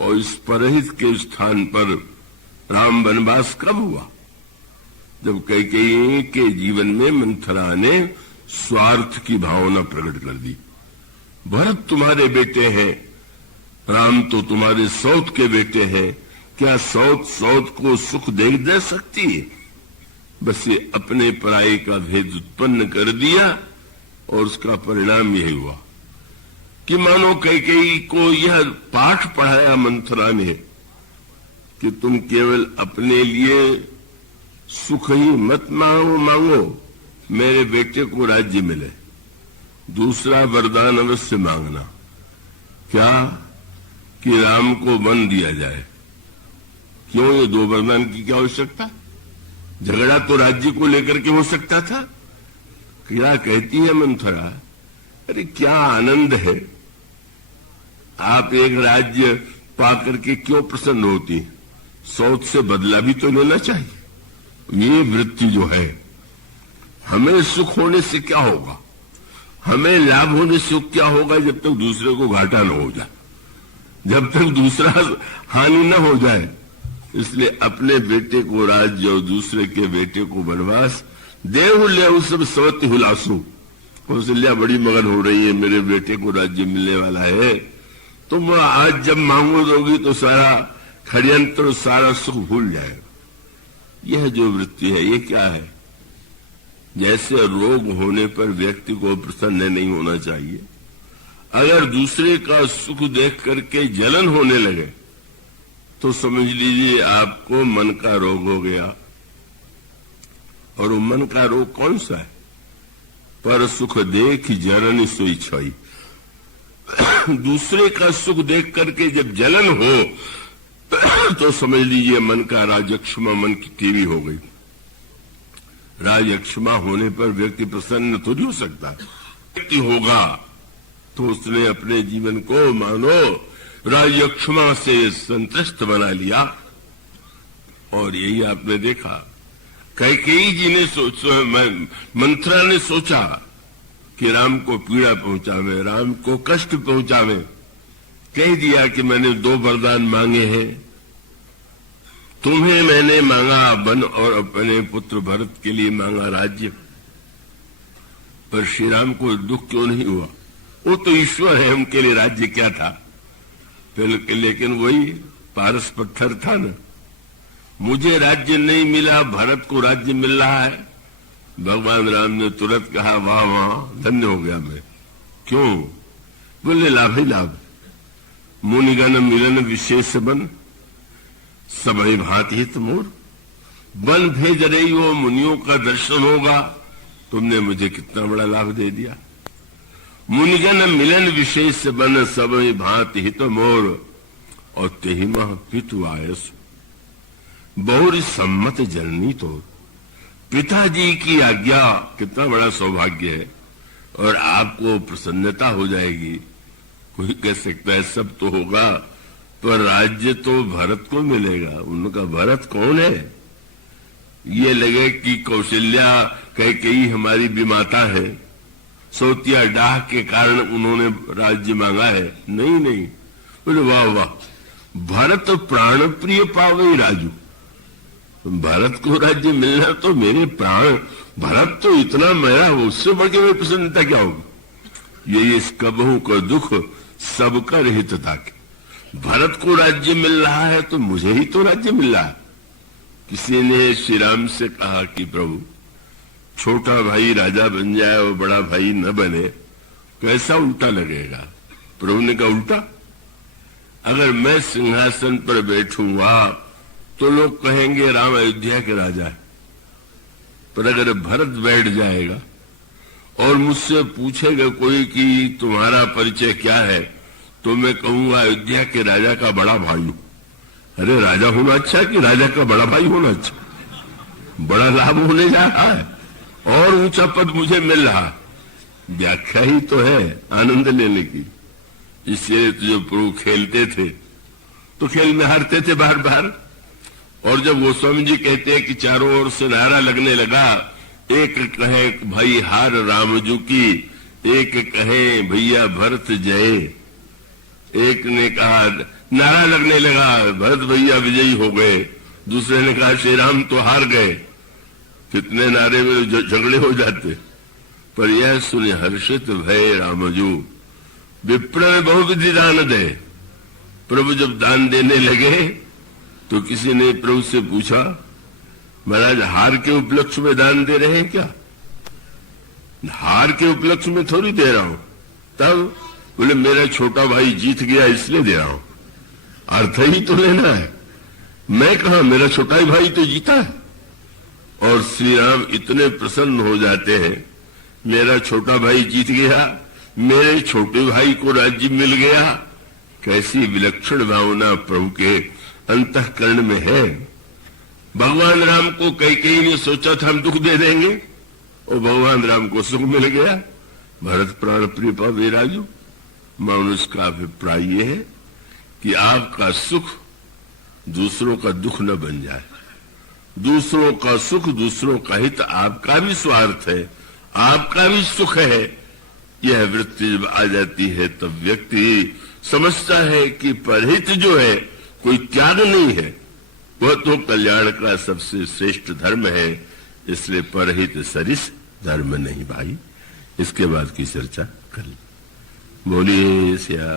और इस परहित के स्थान पर राम वनवास कब हुआ? जब कैकेयी के जीवन में मंथरा ने स्वार्थ की भावना प्रकट कर दी। भरत तुम्हारे बेटे हैं, राम तो तुम्हारे सौत के बेटे हैं, क्या सौत सौत को सुख दे सकती है? बस ये अपने पराये का भेद उत्पन्न कर दिया और उसका परिणाम यही हुआ कि मानो कैकेयी को यह पाठ पढ़ाया मंथरा ने कि तुम केवल अपने लिए सुख ही मत मांगो, मेरे बेटे को राज्य मिले। दूसरा वरदान अवश्य मांगना, क्या कि राम को वन दिया जाए। क्यों? ये दो वरदान की क्या आवश्यकता? झगड़ा तो राज्य को लेकर के हो सकता था। क्या कहती है मंथरा, अरे क्या आनंद है, आप एक राज्य पाकर के क्यों प्रसन्न होती? सौत से बदला भी तो लेना चाहिए। ये वृत्ति जो है, हमें सुख होने से क्या होगा, हमें लाभ होने से क्या होगा जब तक दूसरे को घाटा न हो जाए, जब तक दूसरा हानि न हो जाए। इसलिए अपने बेटे को राज्य और दूसरे के बेटे को वनवास, देव ले सब सवत हुलासू। कौशल्या बड़ी मगन हो रही है, मेरे बेटे को राज्य मिलने वाला है, तुम आज जब मांगो दोगी तो सारा षड्यंत्र, सारा सुख भूल जाएगा। यह जो वृत्ति है, ये क्या है? जैसे रोग होने पर व्यक्ति को प्रसन्न नहीं होना चाहिए, अगर दूसरे का सुख देख करके जलन होने लगे तो समझ लीजिए आपको मन का रोग हो गया। और वो मन का रोग कौन सा है? पर सुख देख जलन सोई छाई। दूसरे का सुख देख करके जब जलन हो तो समझ लीजिए मन का राजक्षमा, मन की टीवी हो गई। राजक्षमा होने पर व्यक्ति प्रसन्न थोड़ी हो सकता। व्यक्ति होगा तो उसने अपने जीवन को मानो राजक्षमा से संतुष्ट बना लिया। और यही आपने देखा, कैकेयी जी ने मंथरा ने सोचा कि राम को पीड़ा पहुंचावे, राम को कष्ट पहुंचावे। कह दिया कि मैंने दो वरदान मांगे हैं, तुम्हें मैंने मांगा वन और अपने पुत्र भरत के लिए मांगा राज्य। पर श्री राम को दुख क्यों नहीं हुआ? वो तो ईश्वर है, उनके लिए राज्य क्या था? लेकिन वही पारस पत्थर था ना, मुझे राज्य नहीं मिला, भरत को राज्य मिल रहा है। भगवान राम ने तुरंत कहा, वाह वाह, धन्य हो गया मैं। क्यों? बोले लाभ ही लाभ, मुनिगण मिलन विशेष बन, सबई भांति हित मोर। वन भेज रही हो, मुनियों का दर्शन होगा, तुमने मुझे कितना बड़ा लाभ दे दिया। मुनिगण मिलन विशेष बन, सबई भांति हित मोर, और तेहि मह पितु आयस। बहुरी सम्मत जननी तो, पिताजी की आज्ञा कितना बड़ा सौभाग्य है, और आपको प्रसन्नता हो जाएगी। कोई कह सकता है सब तो होगा, पर राज्य तो भरत को मिलेगा। उनका भरत कौन है? ये लगे कि कौशल्या कैकेयी हमारी विमाता है, सौतिया डाह के कारण उन्होंने राज्य मांगा है। नहीं नहीं, बोले वाह वाह, भरत प्राण प्रिय पावे राजू। भरत को राज्य मिलना तो मेरे प्राण, भरत तो इतना मेरा, उससे बढ़ के मेरी प्रसन्नता क्या होगी? ये इस कबहू का दुख सबका रहित था कि भरत को राज्य मिल रहा है तो मुझे ही तो राज्य मिल रहा है। किसी ने श्री राम से कहा कि प्रभु, छोटा भाई राजा बन जाए और बड़ा भाई न बने, कैसा उल्टा लगेगा? प्रभु ने कहा, उल्टा? अगर मैं सिंहासन पर बैठूंगा तो लोग कहेंगे राम अयोध्या के राजा है, पर अगर भरत बैठ जाएगा और मुझसे पूछेगा कोई कि तुम्हारा परिचय क्या है, तो मैं कहूंगा अयोध्या के राजा का बड़ा भाई हूं। अरे राजा होना अच्छा कि राजा का बड़ा भाई होना अच्छा? बड़ा लाभ होने जा रहा है और ऊंचा पद मुझे मिल रहा। व्याख्या ही तो है आनंद लेने की। इसलिए तो जो प्रभु खेलते थे तो खेल में हारते थे बार बार। और जब गोस्वामी जी कहते हैं कि चारों ओर से नारा लगने लगा, एक कहे भाई हार रामजू की, एक कहे भैया भरत जय, एक ने कहा, नारा लगने लगा, भरत भैया विजयी हो गए। दूसरे ने कहा, श्री राम तो हार गए। कितने नारे में झगड़े हो जाते। पर यह सुने हर्षित भय रामजू, विप्र में बहुविधि दान दे। प्रभु जब दान देने लगे तो किसी ने प्रभु से पूछा, महाराज हार के उपलक्ष्य में दान दे रहे हैं क्या? हार के उपलक्ष्य में थोड़ी दे रहा हूं। तब बोले, मेरा छोटा भाई जीत गया इसलिए दे रहा हूं। अर्थ ही तो लेना है। मैं कहा, मेरा छोटा भाई तो जीता है। और श्री राम इतने प्रसन्न हो जाते हैं, मेरा छोटा भाई जीत गया, मेरे छोटे भाई को राज्य मिल गया। कैसी विलक्षण भावना प्रभु के अंतःकरण में है। भगवान राम को कैकेयी ने सोचा था हम दुख दे देंगे, और भगवान राम को सुख मिल गया। भरत प्राण प्रिय पावे राजू। मनुष्य का अभिप्राय यह है कि आपका सुख दूसरों का दुख न बन जाए। दूसरों का सुख, दूसरों का हित आपका भी स्वार्थ है, आपका भी सुख है। यह वृत्ति जब आ जाती है तब व्यक्ति समझता है कि परहित जो है कोई त्याग नहीं है, वह तो कल्याण का सबसे श्रेष्ठ धर्म है। इसलिए परहित सरिस धर्म नहीं भाई। इसके बाद की चर्चा कर बोलिए श्या